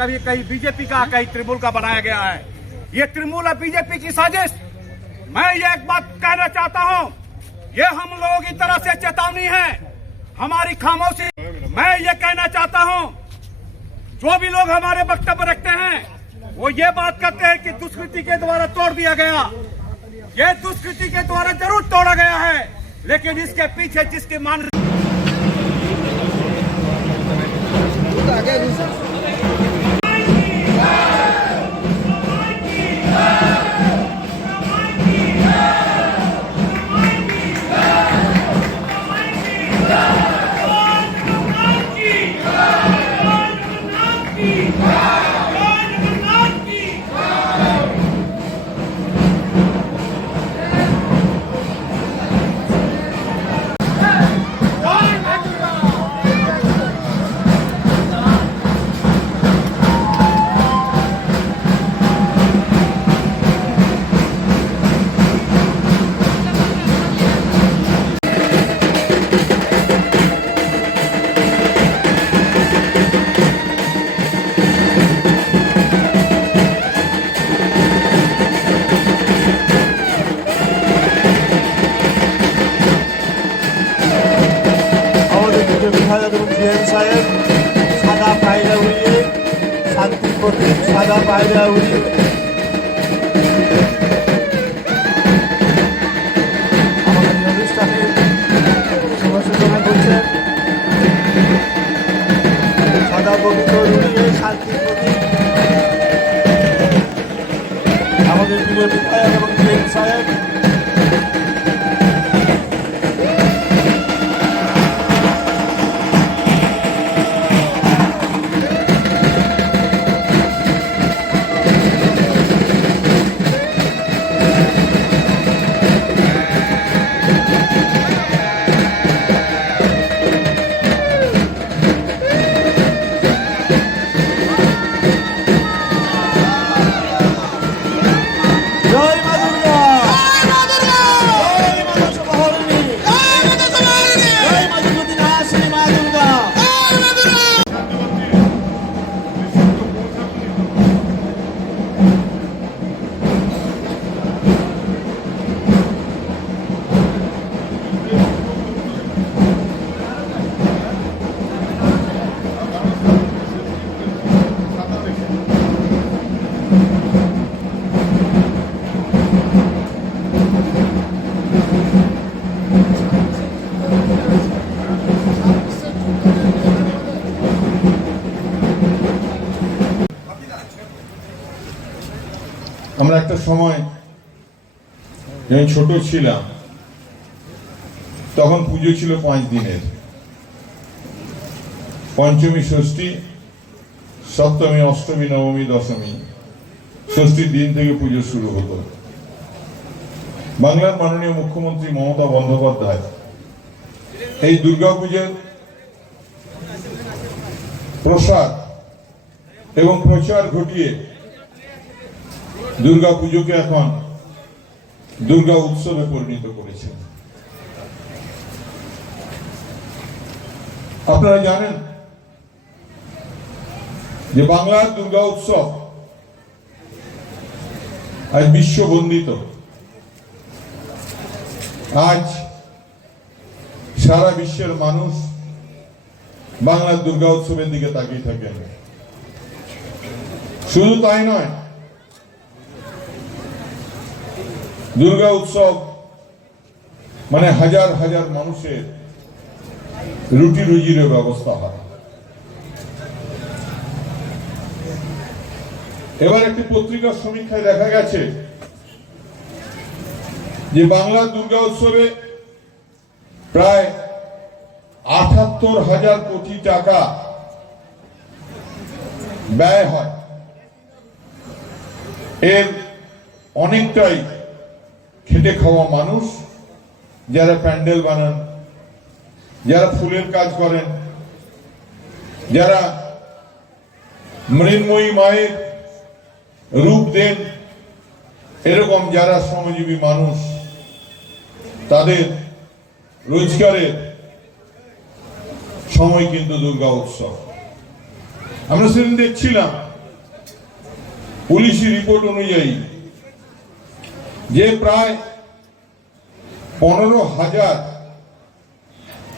कभी कहीं बीजेपी का, कहीं तृणमूल का बनाया गया है। ये तृणमूल और बीजेपी की साजिश। मैं ये एक बात कहना चाहता हूँ, ये हम लोगों की तरफ़ से चेतावनी है। हमारी खामोशी। मैं ये कहना चाहता हूँ, जो भी लोग हमारे वक्तव्य रखते हैं, वो ये बात करते हैं कि दुष्कृति के द्वारा तोड़ दिया गया। ये दुष्कृति के द्वारा ज़रूर तोड़ा गया है, लेकिन इसके पीछे जिसके मान বিধায়ক এবং সাহেব, সাদা পায়রা উড়িয়ে, শান্তির প্রতীক সাদা পায়রা উড়িয়ে। আমাদের প্রিয় বিধায়ক এবং সাহেব আমরা একটা সময় যখন ছোট ছিলাম, তখন পুজো ছিল পাঁচ দিনের। পঞ্চমী, ষষ্ঠী, সপ্তমী, অষ্টমী, নবমী, দশমী, ষষ্ঠীর দিন থেকে পুজো শুরু হতো। বাংলার মাননীয় মুখ্যমন্ত্রী মমতা বন্দ্যোপাধ্যায় এই দুর্গাপুজোর প্রসাদ এবং প্রচার ঘটিয়ে দুর্গা পুজোকে এখন দুর্গা উৎসবে পরিণত করেছেন। আপনারা জানেন যে বাংলার দুর্গা উৎসব আজ বিশ্ববন্দিত। আজ সারা বিশ্বের মানুষ বাংলার দুর্গা উৎসবের দিকে তাকিয়ে থাকেন। শুধু তাই নয় দুর্গা উৎসব মানে হাজার হাজার মানুষের রুটি রুজির ব্যবস্থা হয়। এবার একটি পত্রিকার সমীক্ষায় দেখা গেছে যে বাংলা দুর্গা উৎসবে প্রায় আটাত্তর হাজার কোটি টাকা ব্যয় হয়। এর অনেকটাই খেটে খাওয়া মানুষ, যারা প্যান্ডেল বানান, যারা ফুলের কাজ করেন, যারা মৃন্ময়ী মায়ের রূপ দেন, এরকম যারা শ্রমজীবী মানুষ, তাদের রোজগারের সময় কিন্তু দুর্গা উৎসব। আমরা সেদিন দেখছিলাম, পুলিশি রিপোর্ট অনুযায়ী যে প্রায় পনেরো হাজার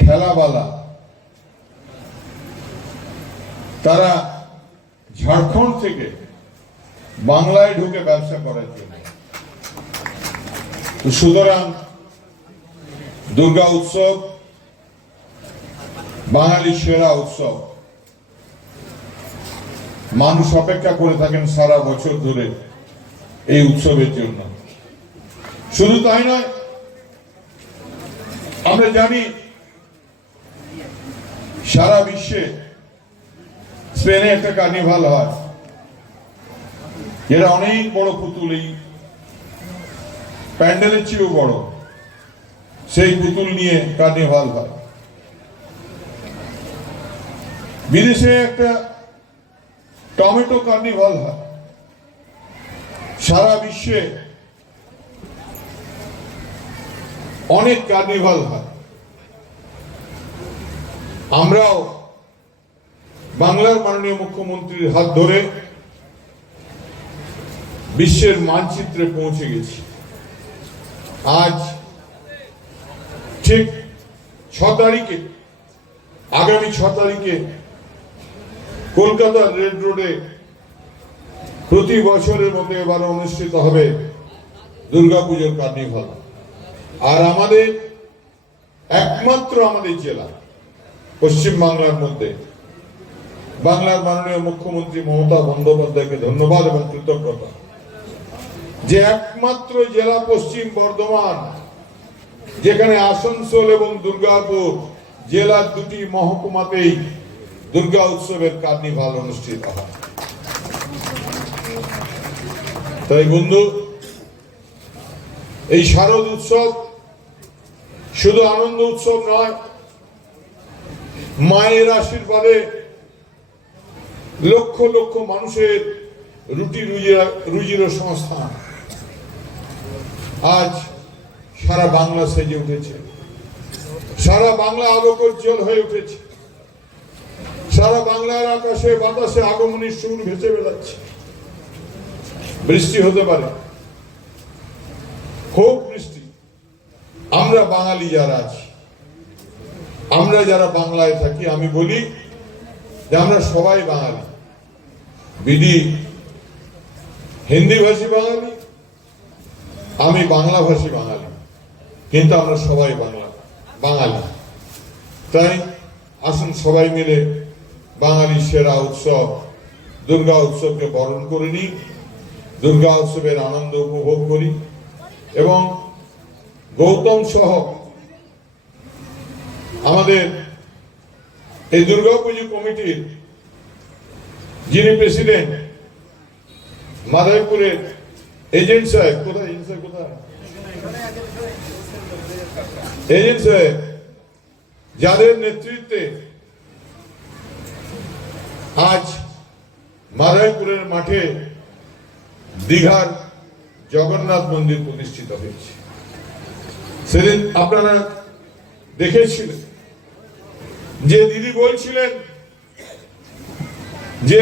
ঠেলাবালা তারা ঝাড়খণ্ড থেকে বাংলায় ঢুকে ব্যবসা করার জন্য সুতরাং দুর্গা উৎসব বাঙালির সেরা উৎসব। মানুষ অপেক্ষা করে থাকেন সারা বছর ধরে এই উৎসবের জন্য। শুধু তাই নয়, আমরা জানি সারা বিশ্বে স্পেনে একটা কার্নিভাল হয় এরা অনেক বড় পুতুল, এই প্যান্ডেলের চেয়েও বড়। সেই পুতুল নিয়ে কার্নিভাল হয়। বিদেশে একটা টমেটো কার্নিভাল হয়। সারা বিশ্বে অনেক কার্নিভাল হয়। আমরাও বাংলার মাননীয় মুখ্যমন্ত্রীর হাত ধরে বিশ্বের মানচিত্রে পৌঁছে গেছি। আজ ঠিক ছ তারিখে, আগামী ছ তারিখে কলকাতার রেড রোডে প্রতি বছরের মতো এবার অনুষ্ঠিত হবে দুর্গাপুজোর কার্নিভাল আর আমাদের একমাত্র আমাদের জেলা, পশ্চিম বাংলার মধ্যে। বাংলার মাননীয় মুখ্যমন্ত্রী মমতা বন্দ্যোপাধ্যায়কে ধন্যবাদ এবং কৃতজ্ঞতা। যে একমাত্র জেলা পশ্চিম বর্ধমান, যেখানে আসানসোল এবং দুর্গাপুর জেলার দুটি মহকুমাতেই দুর্গা উৎসবের কার্নিভাল অনুষ্ঠিত হয়। তাই বন্ধু, এই শারদ উৎসব শুধু আনন্দ উৎসব নয়, মায়ের আশীর্বাদে লক্ষ লক্ষ মানুষের রুটি রুজিরা সংস্থান। আজ সারা বাংলা সেজে উঠেছে। সারা বাংলা আলোকোজ্জ্বল হয়ে উঠেছে। সারা বাংলার আকাশে বাতাসে আগমনের সুর ভেসে বেড়াচ্ছে। বৃষ্টি হতে পারে, খুব বৃষ্টি। আমরা বাঙালি যারা আছি, আমরা যারা বাংলায় থাকি, আমি বলি যে আমরা সবাই বাঙালি। বিডি হিন্দি ভাষী বাঙালি, আমি বাংলা ভাষী বাঙালি, কিন্তু আমরা সবাই বাংলা, বাঙালি। তাই আসুন সবাই মিলে বাঙালি সেরা উৎসব, দুর্গা উৎসবকে বরণ করে নিই, দুর্গা উৎসবের আনন্দ উপভোগ করি এবং গৌতম সহ আমাদের এই দুর্গাপুজো কমিটির যিনি প্রেসিডেন্ট মাদারীপুরের এজেন্ট সাহেব, কোথায়, এজেন্ট সাহেব কোথায়? এজেন্ট সাহেব, যাদের নেতৃত্বে আজ মাদারীপুরের মাঠে দীঘার জগন্নাথ মন্দির প্রতিষ্ঠিত হয়েছে। সেদিন আপনারা দেখেছিলেন যে দিদি বলছিলেন যে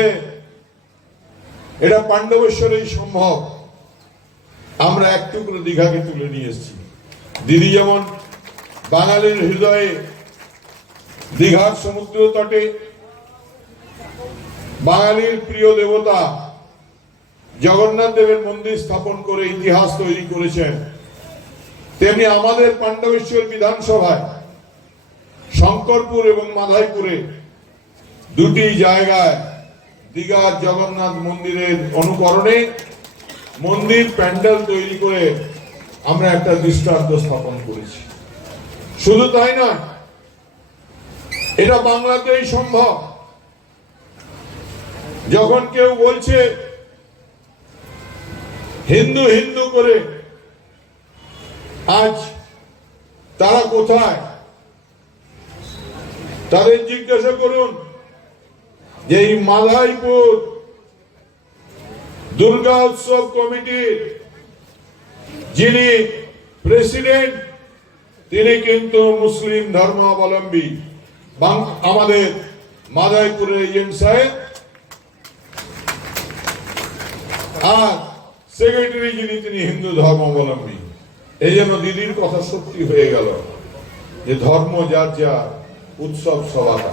এটা পাণ্ডবেশ্বরেই সম্ভব। আমরা এক টুকরো দীঘাকে তুলে নিয়ে এসেছি। দিদি যেমন বাঙালির হৃদয়ে দীঘার সমুদ্র তটে বাঙালির প্রিয় দেবতা জগন্নাথ দেবের মন্দির স্থাপন করে ইতিহাস তৈরি করেছেন। তেমনি আমাদের পাণ্ডবেশ্বর বিধানসভায় শঙ্করপুর এবং মাধাইপুরে দুটি জায়গায় দীঘার জগন্নাথ মন্দিরের অনুকরণে মন্দির প্যান্ডেল তৈরি করে আমরা একটা দৃষ্টান্ত স্থাপন করেছি। শুধু তাই নয়, এটা বাংলাতেই সম্ভব। যখন কেউ বলছে, হিন্দু হিন্দু করে আজ তারা কোথায়? তাদের জিজ্ঞাসা করুন যে এই মাধাইপুর দুর্গা উৎসব কমিটির যিনি প্রেসিডেন্ট, তিনি কিন্তু মুসলিম ধর্মাবলম্বী। আমাদের মাদাইপুরের এজেন্ট সাহেব। আর সেক্রেটারি যিনি, তিনি হিন্দু ধর্মাবলম্বী। এই জন্য দিদির কথা সত্যি হয়ে গেল যে ধর্ম যার যা উৎসব সবাটা